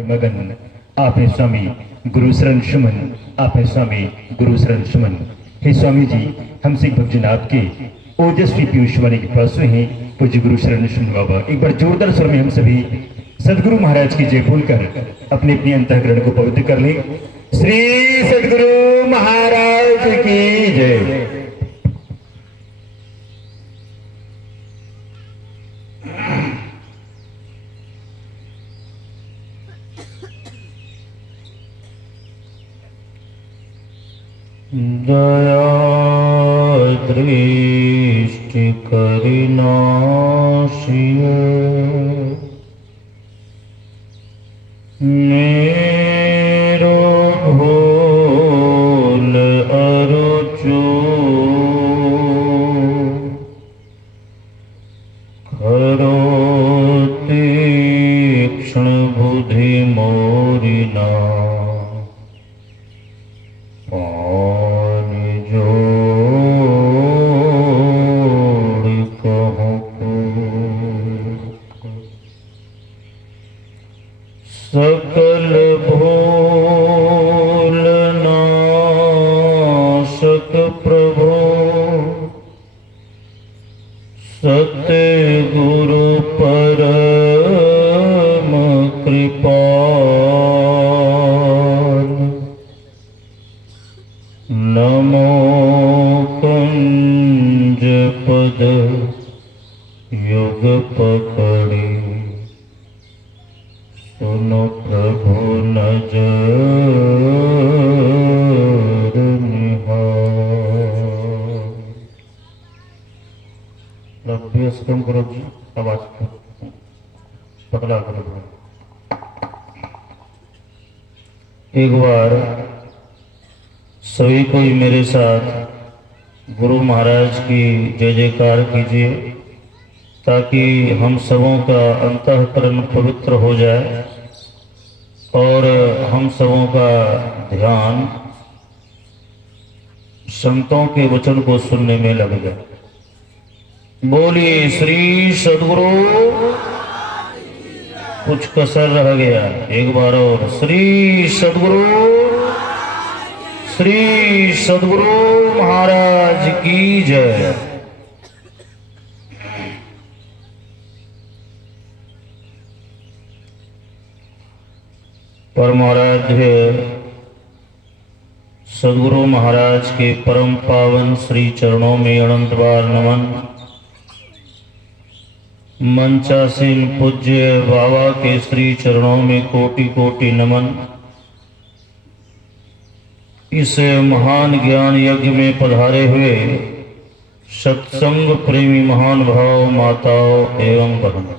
मगन आप हैं स्वामी गुरु शरण सुमन, आप हैं स्वामी गुरु शरण सुमन। हे स्वामी जी, हम सिख भक्तजन आपके ओजस्वी पीयूष वाणी के पास हैं पूज्य गुरु शरण सुमन बाबा। एक बार जोरदार स्वर में हम सभी सदगुरु महाराज की जय बोलकर अपने अपने अंतःकरण को पवित्र कर लें। श्री सदगुरु महाराज की जय। दया दृष्टि करिनाशिय मेरो भूल अरुचो करो तीक्ष्ण बुद्धि मोरिना सकल भूल नाशक प्रभु सत्य गुरु परम कृपाल नमो कंज पद युग पकड़ी सुनो प्रभु नजर निहार। अभ्यास कम करो जी, आवाज को पतला करो। एक बार सभी कोई मेरे साथ गुरु महाराज की जय जयकार कीजिए ताकि हम सबों का अंतःकरण पवित्र हो जाए और हम सबों का ध्यान संतों के वचन को सुनने में लग जाए। बोलिए श्री सद्गुरु। कुछ कसर रह गया, एक बार और श्री सद्गुरु, श्री सद्गुरु महाराज की जय। परमाराध्य सद्गुरु महाराज के परम पावन श्री चरणों में अनंत बार नमन। मंचासीन पूज्य बाबा के श्री चरणों में कोटि कोटि नमन। इस महान ज्ञान यज्ञ में पधारे हुए सत्संग प्रेमी महान भाव माताओं एवं बहनों,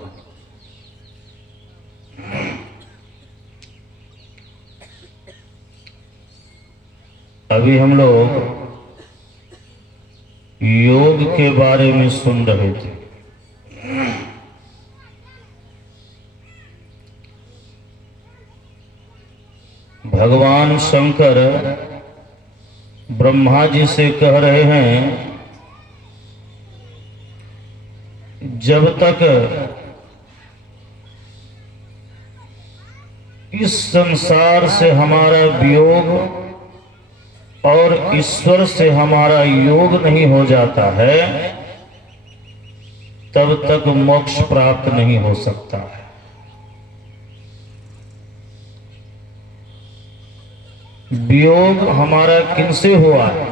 अभी हम लोग योग के बारे में सुन रहे थे। भगवान शंकर ब्रह्मा जी से कह रहे हैं, जब तक इस संसार से हमारा वियोग और ईश्वर से हमारा योग नहीं हो जाता है, तब तक मोक्ष प्राप्त नहीं हो सकता है। वियोग हमारा किनसे हुआ है?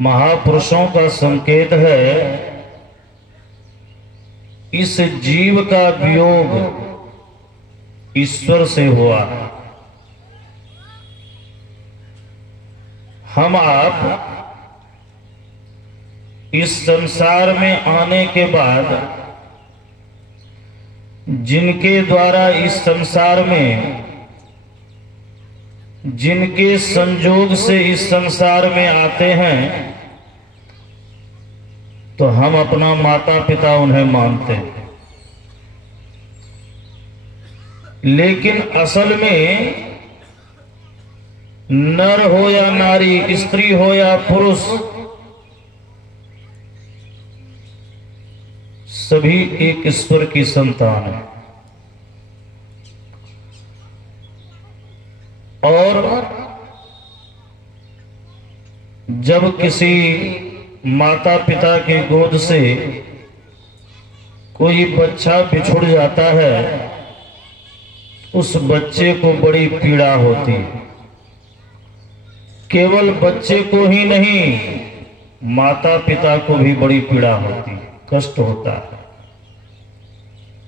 महापुरुषों का संकेत है, इस जीव का वियोग ईश्वर से हुआ है। हम आप इस संसार में आने के बाद जिनके द्वारा इस संसार में, जिनके संजोग से इस संसार में आते हैं, तो हम अपना माता पिता उन्हें मानते हैं। लेकिन असल में नर हो या नारी, स्त्री हो या पुरुष, सभी एक ईश्वर की संतान है। और जब किसी माता पिता की गोद से कोई बच्चा बिछुड़ जाता है, उस बच्चे को बड़ी पीड़ा होती है। केवल बच्चे को ही नहीं, माता पिता को भी बड़ी पीड़ा होती है, कष्ट होता है।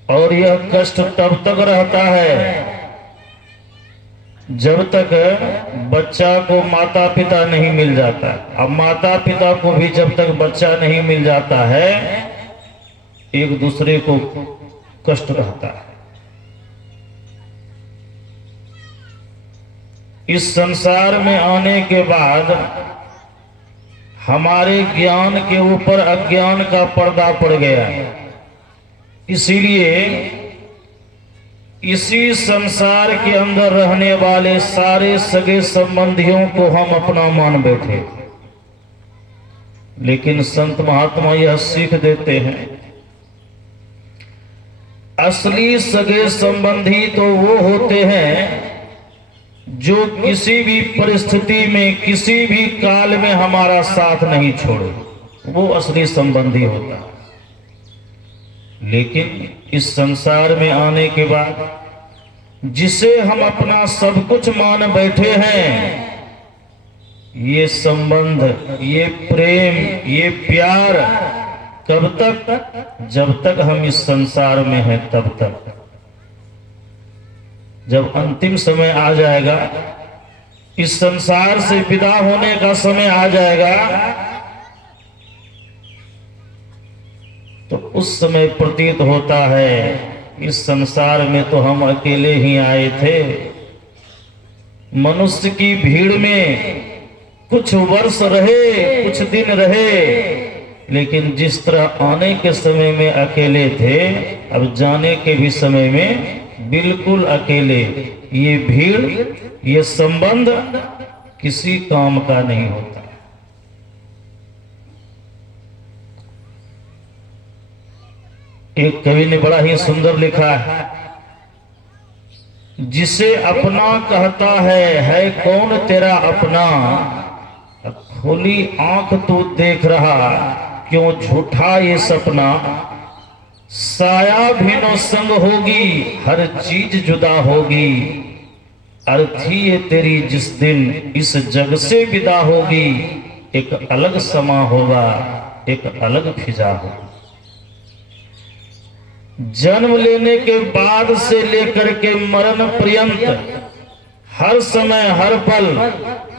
और यह कष्ट तब तक रहता है जब तक बच्चा को माता पिता नहीं मिल जाता। अब माता पिता को भी जब तक बच्चा नहीं मिल जाता है, एक दूसरे को कष्ट रहता है। इस संसार में आने के बाद हमारे ज्ञान के ऊपर अज्ञान का पर्दा पड़ गया है। इसीलिए इसी संसार के अंदर रहने वाले सारे सगे संबंधियों को हम अपना मान बैठे। लेकिन संत महात्मा यह सीख देते हैं, असली सगे संबंधी तो वो होते हैं जो किसी भी परिस्थिति में, किसी भी काल में हमारा साथ नहीं छोड़े, वो असली संबंधी होता है। लेकिन इस संसार में आने के बाद जिसे हम अपना सब कुछ मान बैठे हैं, ये संबंध, ये प्रेम, ये प्यार कब तक? जब तक हम इस संसार में हैं तब तक। जब अंतिम समय आ जाएगा, इस संसार से विदा होने का समय आ जाएगा, तो उस समय प्रतीत होता है इस संसार में तो हम अकेले ही आए थे। मनुष्य की भीड़ में कुछ वर्ष रहे, कुछ दिन रहे, लेकिन जिस तरह आने के समय में अकेले थे, अब जाने के भी समय में बिल्कुल अकेले। ये भीड़, ये संबंध किसी काम का नहीं होता। एक कवि ने बड़ा ही सुंदर लिखा है, जिसे अपना कहता है कौन तेरा अपना, खुली आंख तू देख रहा क्यों झूठा ये सपना। साया भी नो संग होगी, हर चीज जुदा होगी, अर्थी ये तेरी जिस दिन इस जग से विदा होगी। एक अलग समा होगा, एक अलग फिजा होगा। जन्म लेने के बाद से लेकर के मरण पर्यंत हर समय हर पल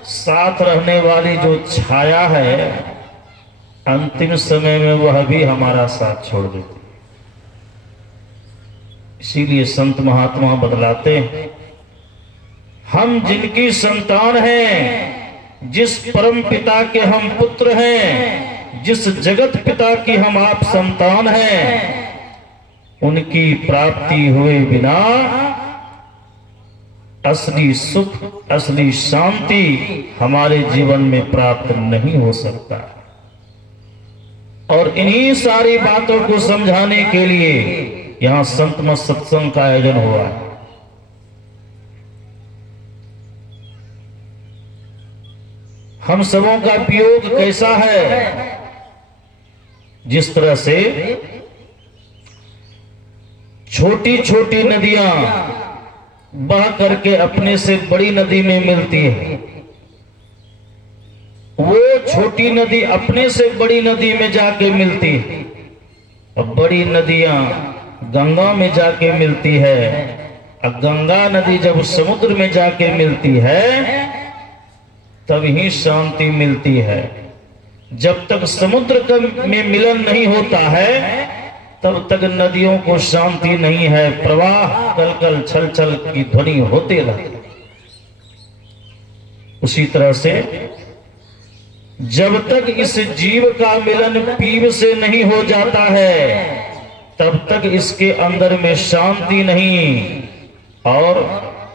साथ रहने वाली जो छाया है, अंतिम समय में वह भी हमारा साथ छोड़ देती। इसीलिए संत महात्मा बतलाते हैं, हम जिनकी संतान हैं, जिस परम पिता के हम पुत्र हैं, जिस जगत पिता की हम आप संतान हैं, उनकी प्राप्ति हुए बिना असली सुख, असली शांति हमारे जीवन में प्राप्त नहीं हो सकता। और इन्हीं सारी बातों को समझाने के लिए यहां संत मत सत्संग का आयोजन हुआ है। हम सबों का वियोग कैसा है? जिस तरह से छोटी छोटी नदियां बह करके अपने से बड़ी नदी में मिलती है, वो छोटी नदी अपने से बड़ी नदी में जाके मिलती है, और बड़ी नदियां गंगा में जाके मिलती है, और गंगा नदी जब समुद्र में जाके मिलती है तभी शांति मिलती है। जब तक समुद्र में मिलन नहीं होता है तब तक नदियों को शांति नहीं है। प्रवाह कल कल छल छल की ध्वनि होते रहती। उसी तरह से जब तक इस जीव का मिलन पीव से नहीं हो जाता है तब तक इसके अंदर में शांति नहीं। और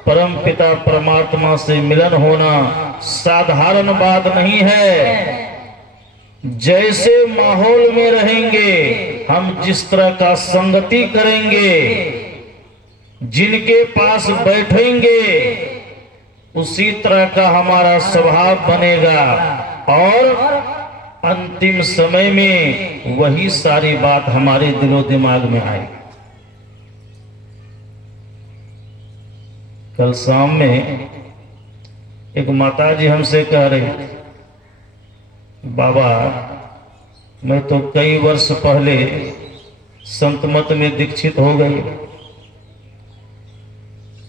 परम पिता परमात्मा से मिलन होना साधारण बात नहीं है। जैसे माहौल में रहेंगे, हम जिस तरह का संगति करेंगे, जिनके पास बैठेंगे, उसी तरह का हमारा स्वभाव बनेगा और अंतिम समय में वही सारी बात हमारे दिलो दिमाग में आएगी। कल शाम में एक माता जी हमसे कह रही, बाबा मैं तो कई वर्ष पहले संत मत में दीक्षित हो गई,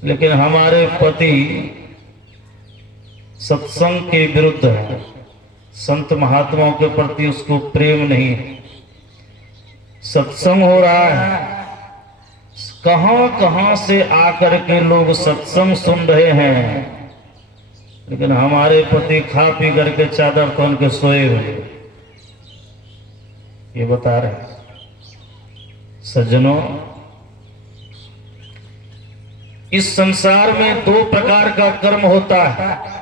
लेकिन हमारे पति सत्संग के विरुद्ध है, संत महात्माओं के प्रति उसको प्रेम नहीं है। सत्संग हो रहा है, कहां कहां से आकर के लोग सत्संग सुन रहे हैं, लेकिन हमारे पति खा पी करके चादर तोड़ के सोए हुए। ये बता रहे सज्जनों, इस संसार में दो प्रकार का कर्म होता है।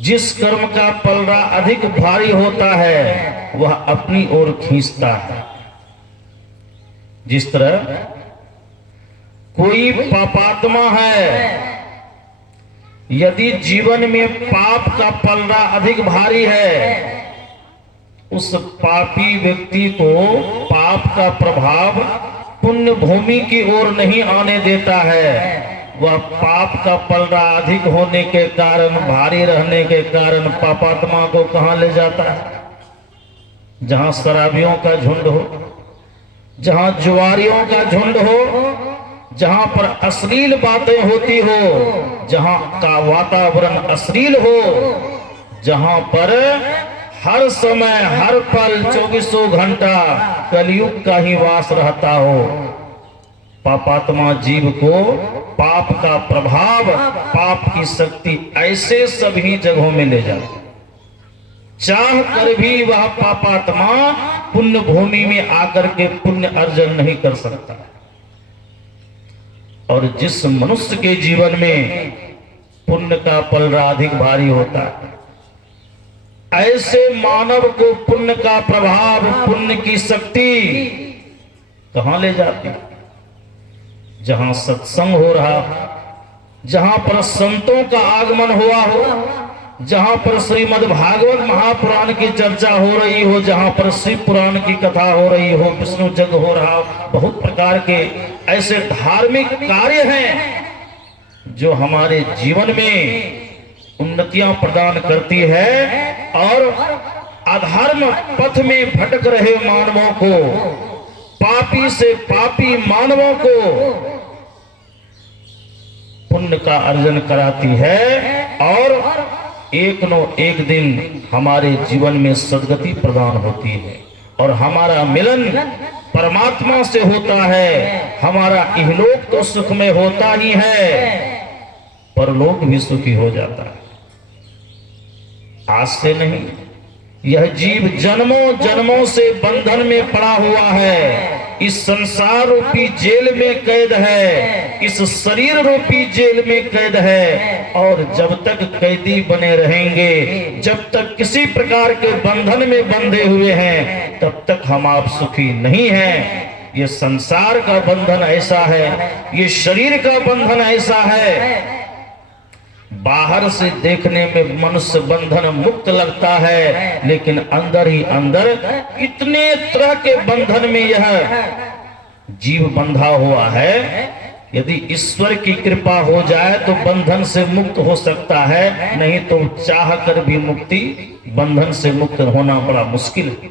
जिस कर्म का पलड़ा अधिक भारी होता है वह अपनी ओर खींचता है। जिस तरह कोई पापात्मा है, यदि जीवन में पाप का पलड़ा अधिक भारी है, उस पापी व्यक्ति को पाप का प्रभाव पुण्य भूमि की ओर नहीं आने देता है। वह पाप का पलड़ा अधिक होने के कारण, भारी रहने के कारण पापात्मा को कहां ले जाता है? जहां शराबियों का झुंड हो, जहां जुआरियों का झुंड हो, जहां पर अश्लील बातें होती हो, जहां का वातावरण अश्लील हो, जहां पर हर समय हर पल 24 घंटा कलयुग का ही वास रहता हो, पापात्मा जीव को पाप का प्रभाव, पाप की शक्ति ऐसे सभी जगहों में ले जाती। चाह कर भी वह पापात्मा पुण्य भूमि में आकर के पुण्य अर्जन नहीं कर सकता। और जिस मनुष्य के जीवन में पुण्य का पलड़ा अधिक भारी होता है, ऐसे मानव को पुण्य का प्रभाव, पुण्य की शक्ति कहां ले जाती? जहां सत्संग हो रहा, जहां पर संतों का आगमन हुआ हो, जहां पर श्रीमद् भागवत महापुराण की चर्चा हो रही हो, जहां पर शिव पुराण की कथा हो रही हो, विष्णु जग हो रहा हो, बहुत प्रकार के ऐसे धार्मिक कार्य हैं जो हमारे जीवन में उन्नतियां प्रदान करती है और अधर्म पथ में भटक रहे मानवों को, पापी से पापी मानवों को पुण्य का अर्जन कराती है और एक न एक दिन हमारे जीवन में सद्गति प्रदान होती है और हमारा मिलन परमात्मा से होता है। हमारा इहलोक तो सुख में होता ही है, परलोक भी सुखी हो जाता है। आज से नहीं, यह जीव जन्मों जन्मों से बंधन में पड़ा हुआ है, इस संसार रूपी जेल में कैद है, इस शरीर रूपी जेल में कैद है। और जब तक कैदी बने रहेंगे, जब तक किसी प्रकार के बंधन में बंधे हुए हैं, तब तक हम आप सुखी नहीं हैं। ये संसार का बंधन ऐसा है, ये शरीर का बंधन ऐसा है, बाहर से देखने में मनुष्य बंधन मुक्त लगता है, लेकिन अंदर ही अंदर इतने तरह के बंधन में यह जीव बंधा हुआ है। यदि ईश्वर की कृपा हो जाए तो बंधन से मुक्त हो सकता है, नहीं तो चाह कर भी मुक्ति, बंधन से मुक्त होना बड़ा मुश्किल है।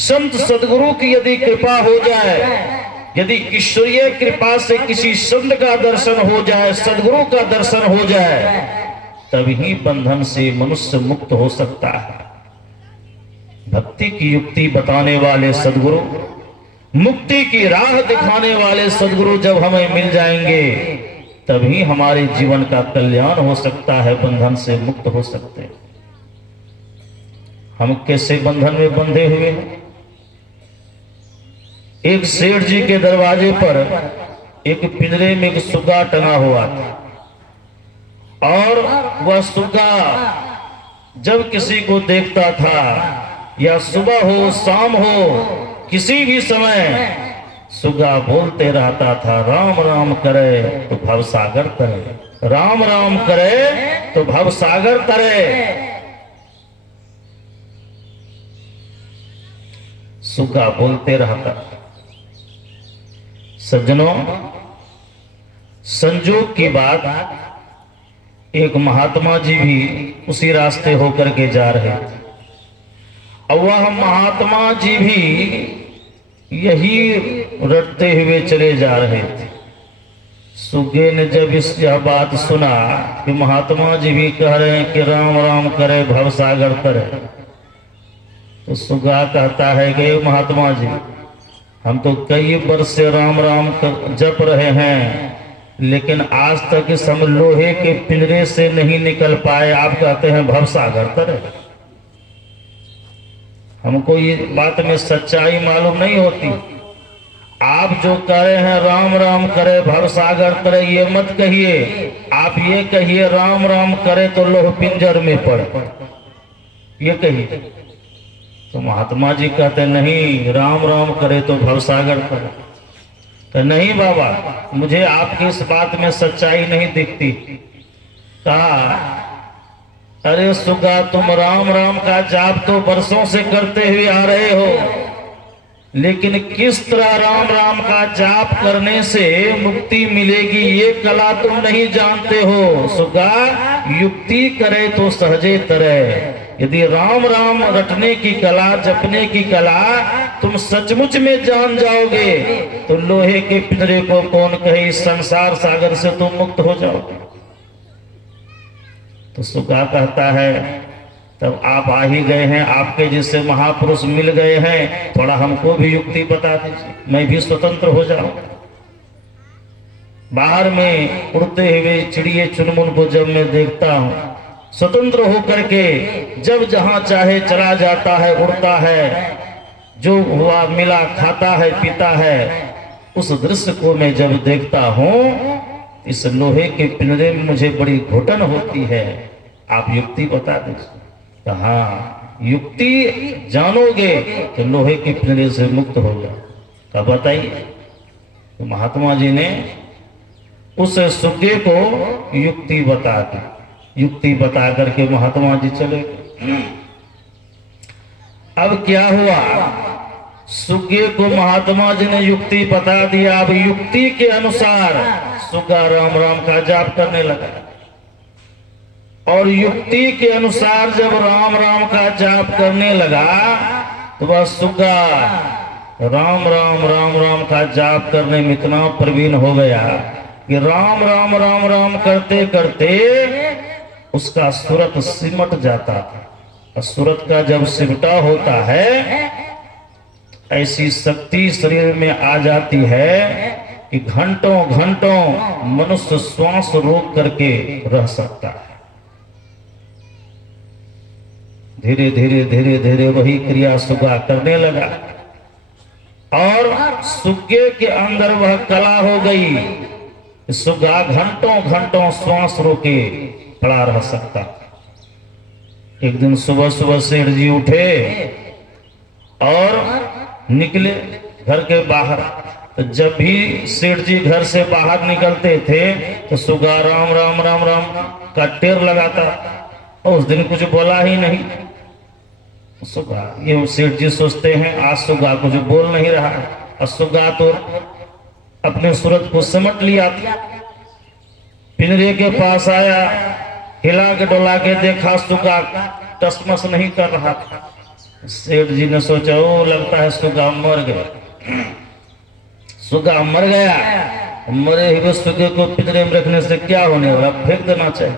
संत सदगुरु की यदि कृपा हो जाए, यदि ईश्वरीय कृपा से किसी संत का दर्शन हो जाए, सदगुरु का दर्शन हो जाए, तभी बंधन से मनुष्य मुक्त हो सकता है। भक्ति की युक्ति बताने वाले सदगुरु, मुक्ति की राह दिखाने वाले सदगुरु जब हमें मिल जाएंगे, तभी हमारे जीवन का कल्याण हो सकता है, बंधन से मुक्त हो सकते हैं। हम कैसे बंधन में बंधे हुए हैं? एक सेठ जी के दरवाजे पर एक पिंजरे में एक सुग्गा टंगा हुआ था और वह सुग्गा जब किसी को देखता था, या सुबह हो शाम हो किसी भी समय, सुगा बोलते रहता था राम राम करे तो भवसागर तरे, राम राम करे तो भवसागर तरे। सुगा बोलते रहता। सज्जनों, संजोग की बात, एक महात्मा जी भी उसी रास्ते होकर के जा रहे थे, और वह महात्मा जी भी यही रटते हुए चले जा रहे थे। सुगे ने जब यह बात सुना कि महात्मा जी भी कह रहे हैं कि राम राम करे भवसागर तरे, तो सुगा कहता है कि महात्मा जी, हम तो कई वर्ष से राम राम जप रहे हैं, लेकिन आज तक इस हम लोहे के पिंजरे से नहीं निकल पाए, आप कहते हैं भवसागर तरे। हमको ये बात में सच्चाई मालूम नहीं होती। आप जो कह रहे हैं राम राम करे भवसागर तरे, ये मत कहिए, आप ये कहिए राम राम करे तो लोह पिंजर में पड़े, ये कहिए। तो महात्मा जी कहते नहीं, राम राम करे तो भवसागर तरे। तो नहीं बाबा, मुझे आपकी इस बात में सच्चाई नहीं दिखती। कहा, अरे सुगा, तुम राम राम का जाप तो वर्षों से करते हुए आ रहे हो, लेकिन किस तरह राम राम का जाप करने से मुक्ति मिलेगी ये कला तुम नहीं जानते हो। सुगा, युक्ति करे तो सहजे तरे। यदि राम राम रटने की कला, जपने की कला तुम सचमुच में जान जाओगे, तो लोहे के पिंजरे को कौन कहे, इस संसार सागर से तुम मुक्त हो जाओगे। तो सुगा कहता है, तब आप आ ही गए हैं, आपके जैसे महापुरुष मिल गए हैं, थोड़ा हमको भी युक्ति बता दीजिए, मैं भी स्वतंत्र हो जाऊं। बाहर में उड़ते हुए चिड़िए चुनमुन को जब मैं देखता हूं, स्वतंत्र होकर के जब जहां चाहे चला जाता है, उड़ता है, जो हुआ मिला खाता है पीता है, उस दृश्य को मैं जब देखता हूं, इस लोहे के पिंजरे में मुझे बड़ी घुटन होती है। आप युक्ति बता दीजिए। हाँ, युक्ति जानोगे तो लोहे के पिंजरे से मुक्त हो जाओ। तब बताइए, तो महात्मा जी ने उस सुगे को युक्ति बता दी। युक्ति बता करके महात्मा जी चले गए। अब क्या हुआ, सुगे को महात्मा जी ने युक्ति बता दिया। अब युक्ति के अनुसार सुगा राम राम का जाप करने लगा, और युक्ति के अनुसार जब राम राम का जाप करने लगा, तो वह सुगा राम राम राम राम का जाप करने में इतना प्रवीण हो गया कि राम राम राम राम करते करते उसका सूरत सिमट जाता था। और सूरत का जब सिमटा होता है, ऐसी शक्ति शरीर में आ जाती है कि घंटों घंटों मनुष्य श्वास रोक करके रह सकता है। धीरे धीरे धीरे धीरे वही क्रिया सुगा करने लगा, और सुगे के अंदर वह कला हो गई। सुगा घंटों घंटों श्वास रोके पड़ा रह सकता। एक दिन सुबह सुबह सेठ जी उठे और निकले घर के बाहर। तो जब भी सेठ जी घर से बाहर निकलते थे तो सुगा राम राम राम राम का टेर लगाता, और उस दिन कुछ बोला ही नहीं। सुगा, ये सेठ जी सोचते हैं आज सुगा कुछ बोल नहीं रहा, और सुगा तो अपने सूरत को समट लिया था। पिंजरे के पास आया, हिला के डोला के देखा, सुगा टसमस नहीं कर रहा था। सेठ जी ने सोचा, ओ लगता है सुगा मर गया। सुगा मर गया, मरे हुए सुगे को पिंजरे में रखने से क्या होने वाला, फेंक देना चाहिए।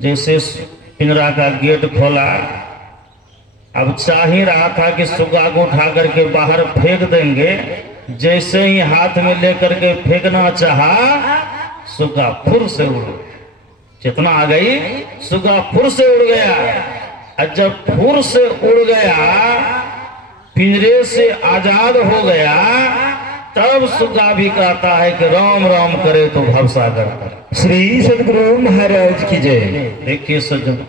जैसे पिंजरा का गेट खोला, अब चाह ही रहा था कि सुगा को उठा करके बाहर फेंक देंगे। जैसे ही हाथ में लेकर के फेंकना चाहा, सुगा फुर से उड़ गया। चेतना आ गई, सुगा फुर से उड़ गया। और जब फुर से उड़ गया, पिंजरे से आजाद हो गया, तब सुगा भी कहता है कि राम राम करे तो भवसागर करे। श्री सदगुरु महाराज की जय। देखिए सज्जन,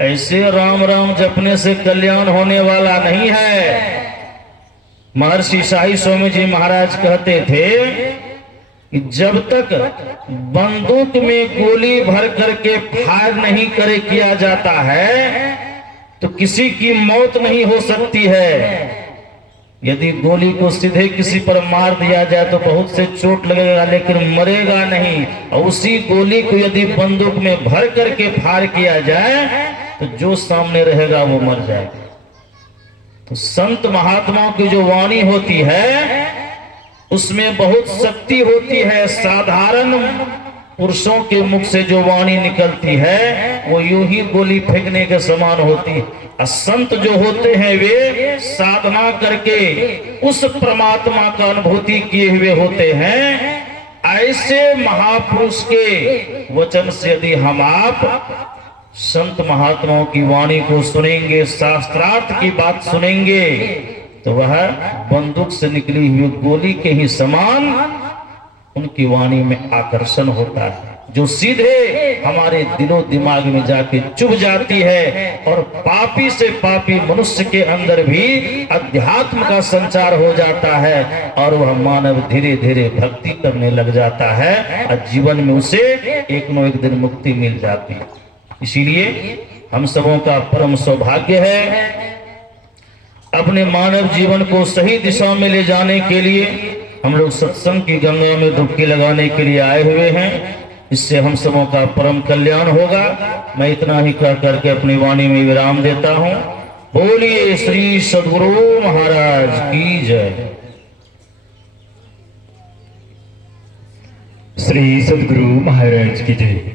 ऐसे राम राम जपने से कल्याण होने वाला नहीं है। महर्षि शाही स्वामी जी महाराज कहते थे कि जब तक बंदूक में गोली भर करके फायर नहीं करे किया जाता है तो किसी की मौत नहीं हो सकती है। यदि गोली को सीधे किसी पर मार दिया जाए तो बहुत से चोट लगेगा लेकिन मरेगा नहीं, और उसी गोली को यदि बंदूक में भर करके फायर किया जाए तो जो सामने रहेगा वो मर जाएगा। तो संत महात्माओं की जो वाणी होती है उसमें बहुत शक्ति होती है। साधारण पुरुषों के मुख से जो वाणी निकलती है वो यूं ही गोली फेंकने के समान होती है। और संत जो होते हैं वे साधना करके उस परमात्मा का अनुभूति किए हुए होते हैं। ऐसे महापुरुष के वचन से यदि हम आप संत महात्माओं की वाणी को सुनेंगे, शास्त्रार्थ की बात सुनेंगे, तो वह बंदूक से निकली हुई गोली के ही समान उनकी वाणी में आकर्षण होता है, जो सीधे हमारे दिलो दिमाग में जाके चुभ जाती है। और पापी से पापी मनुष्य के अंदर भी अध्यात्म का संचार हो जाता है और वह मानव धीरे धीरे भक्ति करने लग जाता है और जीवन में उसे एक न एक दिन मुक्ति मिल जाती है। इसीलिए हम सबों का परम सौभाग्य है अपने मानव जीवन को सही दिशा में ले जाने के लिए हम लोग सत्संग की गंगा में डुबकी लगाने के लिए आए हुए हैं। इससे हम सबों का परम कल्याण होगा। मैं इतना ही कह करके अपनी वाणी में विराम देता हूँ। बोलिए श्री सद्गुरु महाराज की जय। श्री सद्गुरु महाराज की जय।